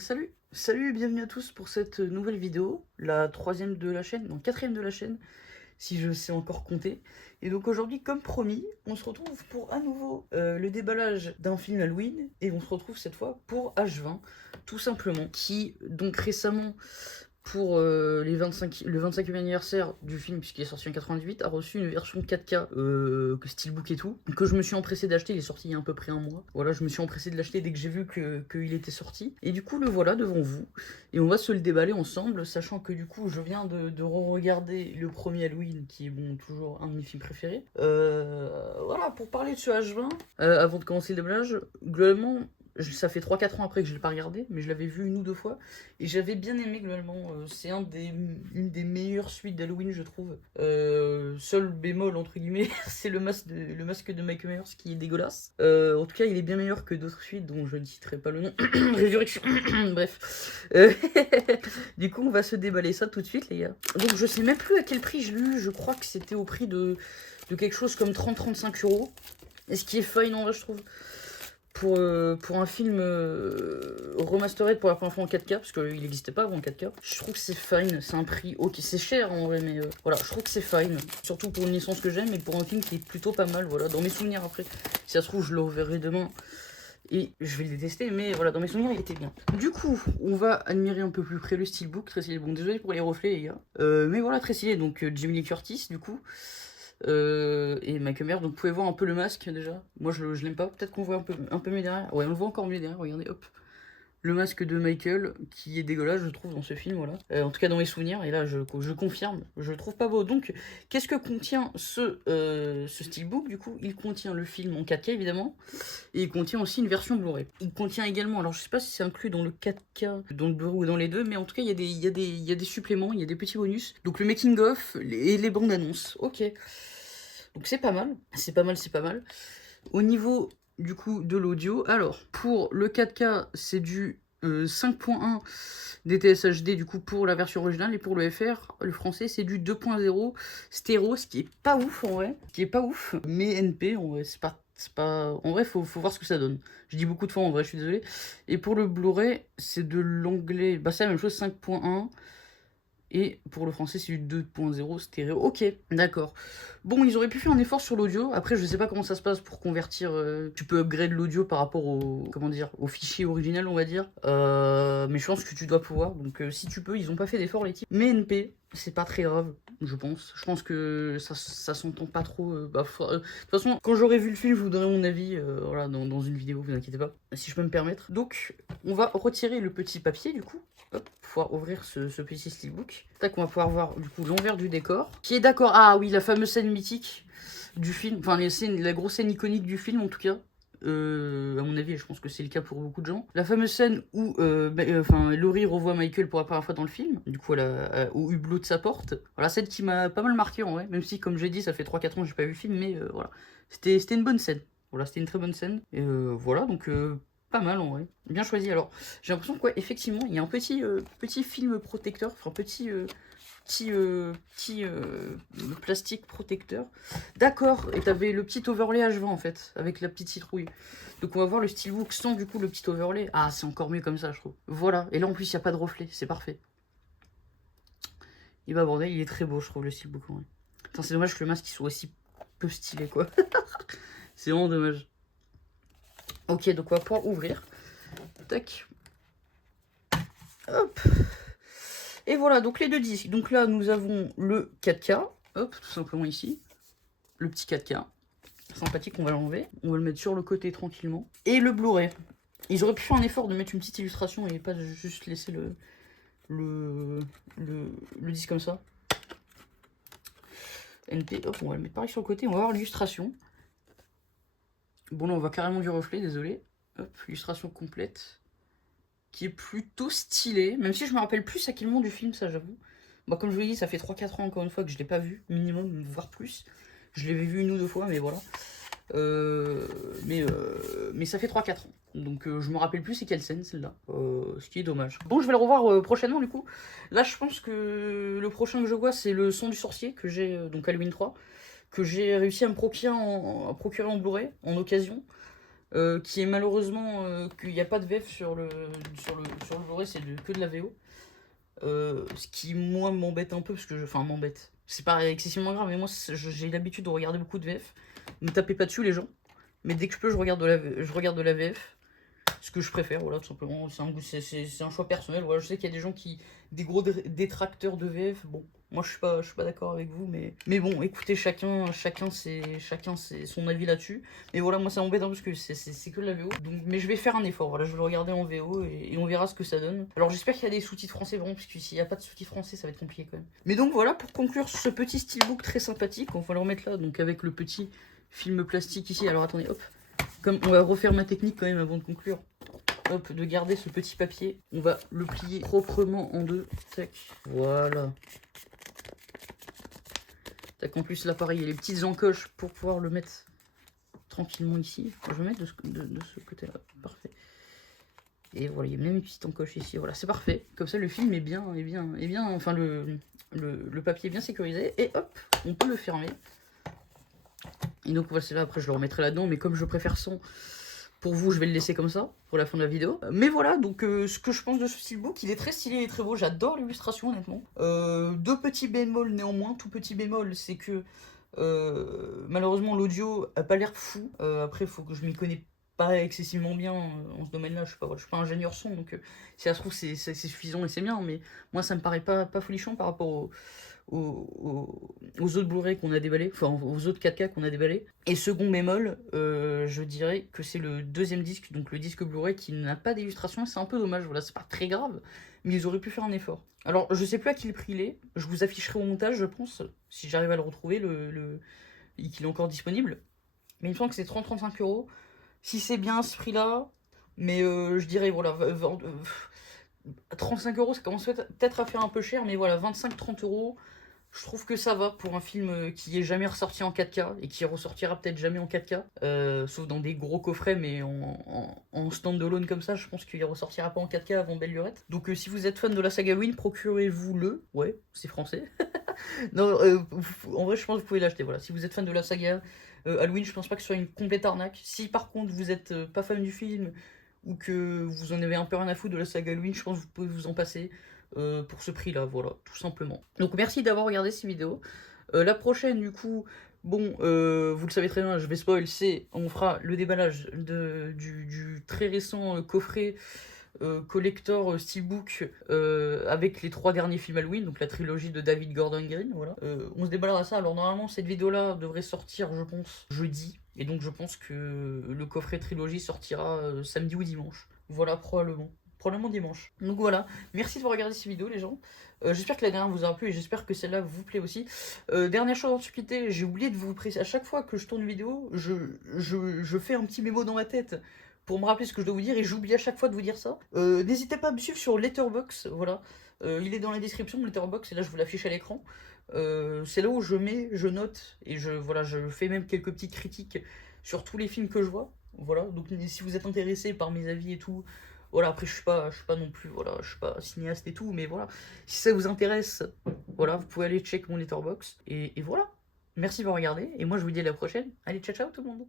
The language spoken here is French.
Donc salut et bienvenue à tous pour cette nouvelle vidéo, la troisième de la chaîne, non quatrième de la chaîne, si je sais encore compter. Et donc aujourd'hui, comme promis, on se retrouve pour à nouveau le déballage d'un film Halloween, et on se retrouve cette fois pour H20, tout simplement, qui donc récemment, pour le 25e anniversaire du film, puisqu'il est sorti en 98, a reçu une version 4K, que Steelbook et tout, que je me suis empressé d'acheter. Il est sorti il y a à peu près un mois. Voilà, je me suis empressé de l'acheter dès que j'ai vu qu'il était sorti. Et du coup, le voilà devant vous. Et on va se le déballer ensemble, sachant que du coup, je viens de re-regarder le premier Halloween, qui est bon, toujours un de mes films préférés. Voilà, pour parler de ce H20, avant de commencer le déballage, globalement, ça fait 3-4 ans après que je l'ai pas regardé, mais je l'avais vu une ou deux fois. Et j'avais bien aimé globalement. C'est une des meilleures suites d'Halloween, je trouve. Seul bémol, entre guillemets, c'est le masque de Mike Myers qui est dégueulasse. En tout cas, il est bien meilleur que d'autres suites dont je ne citerai pas le nom. Résurrection. Bref. Du coup, on va se déballer ça tout de suite, les gars. Donc, je sais même plus à quel prix je l'ai eu. Je crois que c'était au prix de quelque chose comme 30-35 €. Et ce qui est fine en vrai, je trouve. Pour un film remastered pour la première fois en 4K, parce qu'il n'existait pas avant en 4K, je trouve que c'est fine, c'est un prix, ok, c'est cher en vrai, mais voilà, je trouve que c'est fine, surtout pour une licence que j'aime, et pour un film qui est plutôt pas mal, voilà, dans mes souvenirs après, si ça se trouve, je le reverrai demain, et je vais le détester, mais voilà, dans mes souvenirs, il était bien. Du coup, on va admirer un peu plus près le steelbook, très stylé, bon, désolé pour les reflets, les gars, mais voilà, très stylé, donc Jamie Lee Curtis, du coup, et Mike Myers, donc vous pouvez voir un peu le masque déjà. Moi je l'aime pas, peut-être qu'on voit un peu mieux derrière. Ouais, on le voit encore mieux derrière, regardez, hop. Le masque de Michael, qui est dégueulasse, je trouve, dans ce film, voilà. En tout cas, dans mes souvenirs, et là, je confirme, je le trouve pas beau. Donc, qu'est-ce que contient ce steelbook, du coup? Il contient le film en 4K, évidemment, et il contient aussi une version Blu-ray. Il contient également, alors je sais pas si c'est inclus dans le 4K, dans le Blu-ray ou dans les deux, mais en tout cas, il y a des suppléments, il y a des petits bonus. Donc, le making-of et les bandes annonces. Ok. Donc c'est pas mal, c'est pas mal, c'est pas mal. Au niveau du coup de l'audio, alors pour le 4K c'est du 5.1 DTS HD du coup pour la version originale, et pour le FR, le français, c'est du 2.0 stéréo, ce qui est pas ouf en vrai, ce qui est pas ouf, mais NP en vrai c'est pas... En vrai faut voir ce que ça donne. Je dis beaucoup de fois en vrai, je suis désolé. Et pour le Blu-ray c'est de l'anglais, bah c'est la même chose, 5.1. Et pour le français, c'est du 2.0 stéréo. Ok, d'accord. Bon, ils auraient pu faire un effort sur l'audio. Après, je sais pas comment ça se passe pour convertir. Tu peux upgrade l'audio par rapport au, comment dire, au fichier original, on va dire. Mais je pense que tu dois pouvoir. Donc, si tu peux, ils ont pas fait d'effort, les types. Mais NP, c'est pas très grave, je pense. Je pense que ça s'entend pas trop. De toute façon, quand j'aurai vu le film, je vous donnerai mon avis. Voilà, dans une vidéo, vous inquiétez pas. Si je peux me permettre. Donc, on va retirer le petit papier, du coup. Hop, pouvoir ouvrir ce petit steelbook. Tac, on va pouvoir voir du coup l'envers du décor. Qui est d'accord. Ah oui, la fameuse scène mythique du film. Enfin, la grosse scène iconique du film en tout cas. À mon avis, je pense que c'est le cas pour beaucoup de gens. La fameuse scène où Laurie revoit Michael pour la première fois dans le film. Du coup, au hublot de sa porte. Voilà, scène qui m'a pas mal marqué en vrai. Même si, comme j'ai dit, ça fait 3-4 ans que j'ai pas vu le film. Mais voilà, c'était une bonne scène. Voilà, c'était une très bonne scène. Et voilà, donc pas mal en vrai. Bien choisi. Alors, j'ai l'impression que, ouais, effectivement, il y a un petit film protecteur, enfin, petit plastique protecteur. D'accord, et t'avais le petit overlay H20 en fait, avec la petite citrouille. Donc, on va voir le steelbook sans du coup le petit overlay. Ah, c'est encore mieux comme ça, je trouve. Voilà, et là en plus, il n'y a pas de reflet, c'est parfait. Et bah, bordel, il est très beau, je trouve, le steelbook en vrai. Attends, c'est dommage que le masque il soit aussi peu stylé, quoi. C'est vraiment dommage. Ok, donc on va pouvoir ouvrir. Tac. Hop. Et voilà, donc les deux disques. Donc là, nous avons le 4K. Hop, tout simplement ici. Le petit 4K. Sympathique, on va l'enlever. On va le mettre sur le côté tranquillement. Et le Blu-ray. Ils auraient pu faire un effort de mettre une petite illustration et pas juste laisser le disque comme ça. NP, hop, on va le mettre pareil sur le côté. On va voir l'illustration. Bon, là, on voit carrément du reflet, désolé. Hop, illustration complète. Qui est plutôt stylé, même si je me rappelle plus à quel moment du film, ça j'avoue. Bah, comme je vous l'ai dit, ça fait 3-4 ans encore une fois que je l'ai pas vu, minimum, voire plus. Je l'avais vu une ou deux fois, mais voilà. Mais ça fait 3-4 ans. Donc je me rappelle plus c'est quelle scène celle-là. Ce qui est dommage. Bon, je vais le revoir prochainement du coup. Là, je pense que le prochain que je vois, c'est le Son du Sorcier, que j'ai, donc Halloween 3, que j'ai réussi à me procurer en Blu-ray, en occasion. qui est malheureusement qu'il n'y a pas de VF sur le Blu-ray, c'est que de la VO. Ce qui, moi, m'embête un peu, parce que, enfin, m'embête. C'est pas excessivement grave, mais moi, j'ai l'habitude de regarder beaucoup de VF. Ne tapez pas dessus, les gens. Mais dès que je peux, je regarde de la VF. Ce que je préfère, voilà, tout simplement. C'est un choix personnel. Voilà, je sais qu'il y a des gens des gros détracteurs de VF. Bon, moi, je suis pas d'accord avec vous, mais bon, écoutez, chacun son avis là-dessus. Mais voilà, moi, ça m'embête parce que c'est que de la VO. Donc, mais je vais faire un effort. Voilà, je vais le regarder en VO et on verra ce que ça donne. Alors, j'espère qu'il y a des sous-titres français, vraiment, parce que s'il n'y a pas de sous-titres français, ça va être compliqué quand même. Mais donc, voilà, pour conclure ce petit steelbook très sympathique, on va le remettre là, donc avec le petit film plastique ici. Alors, attendez, hop. Comme on va refaire ma technique quand même avant de conclure. Hop, de garder ce petit papier. On va le plier proprement en deux. Tac, voilà. Tac, en plus là pareil, il y a les petites encoches pour pouvoir le mettre tranquillement ici. Je vais mettre de ce côté-là. Parfait. Et voilà, il y a même une petite encoche ici. Voilà, c'est parfait. Comme ça, le film est bien. Enfin, le papier est bien sécurisé. Et hop, on peut le fermer. Et donc, voilà, c'est là. Après, je le remettrai là-dedans. Mais comme je préfère sans... Pour vous, je vais le laisser comme ça, pour la fin de la vidéo. Mais voilà, donc ce que je pense de ce steelbook, il est très stylé et très beau. J'adore l'illustration, honnêtement. Deux petits bémols néanmoins. Tout petit bémol, c'est que malheureusement, l'audio a pas l'air fou. Après, il faut que je m'y connais pas excessivement bien en ce domaine-là. Je suis pas ingénieur son, donc si ça se trouve, c'est suffisant et c'est bien. Mais moi, ça me paraît pas folichon par rapport aux autres Blu-ray qu'on a déballés, enfin aux autres 4K qu'on a déballés. Et second bémol, je dirais que c'est le deuxième disque, donc le disque Blu-ray qui n'a pas d'illustration, c'est un peu dommage, voilà, c'est pas très grave, mais ils auraient pu faire un effort. Alors, je sais plus à quel prix il est, je vous afficherai au montage, je pense, si j'arrive à le retrouver, qu'il est encore disponible. Mais il me semble que c'est 30-35 €. Si c'est bien à ce prix-là, mais je dirais, voilà, 35 €, ça commence peut-être à faire un peu cher, mais voilà, 25-30 €. Je trouve que ça va pour un film qui est jamais ressorti en 4K et qui ressortira peut-être jamais en 4K, sauf dans des gros coffrets, mais en stand-alone comme ça, je pense qu'il ressortira pas en 4K avant Belle Lurette. Donc si vous êtes fan de la saga Halloween, procurez-vous-le. Ouais, c'est français. Non, en vrai, je pense que vous pouvez l'acheter. Voilà, si vous êtes fan de la saga Halloween, je pense pas que ce soit une complète arnaque. Si par contre vous êtes pas fan du film ou que vous en avez un peu rien à foutre de la saga Halloween, je pense que vous pouvez vous en passer. Pour ce prix là, voilà, tout simplement. Donc merci d'avoir regardé ces vidéos. La prochaine, du coup, bon, vous le savez très bien, je vais spoil, on fera le déballage du très récent coffret collector steelbook avec les 3 derniers films Halloween, donc la trilogie de David Gordon Green, voilà. On se déballera ça. Alors normalement cette vidéo là devrait sortir, je pense, jeudi, et donc je pense que le coffret trilogie sortira samedi ou dimanche, voilà, probablement dimanche. Donc voilà, merci de regarder ces vidéos les gens. J'espère que la dernière vous aura plu et j'espère que celle-là vous plaît aussi. Dernière chose en subtilité, j'ai oublié de vous préciser, à chaque fois que je tourne une vidéo, je fais un petit mémo dans ma tête pour me rappeler ce que je dois vous dire et j'oublie à chaque fois de vous dire ça. N'hésitez pas à me suivre sur Letterboxd, voilà. Il est dans la description, Letterboxd, et là je vous l'affiche à l'écran. C'est là où je note et voilà, je fais même quelques petites critiques sur tous les films que je vois. Voilà, donc si vous êtes intéressé par mes avis et tout, voilà, après je suis pas non plus, voilà, je suis pas cinéaste et tout, mais voilà, si ça vous intéresse, voilà, vous pouvez aller check mon Letterboxd, et voilà. Merci d'avoir regardé, et moi je vous dis à la prochaine. Allez, ciao ciao tout le monde.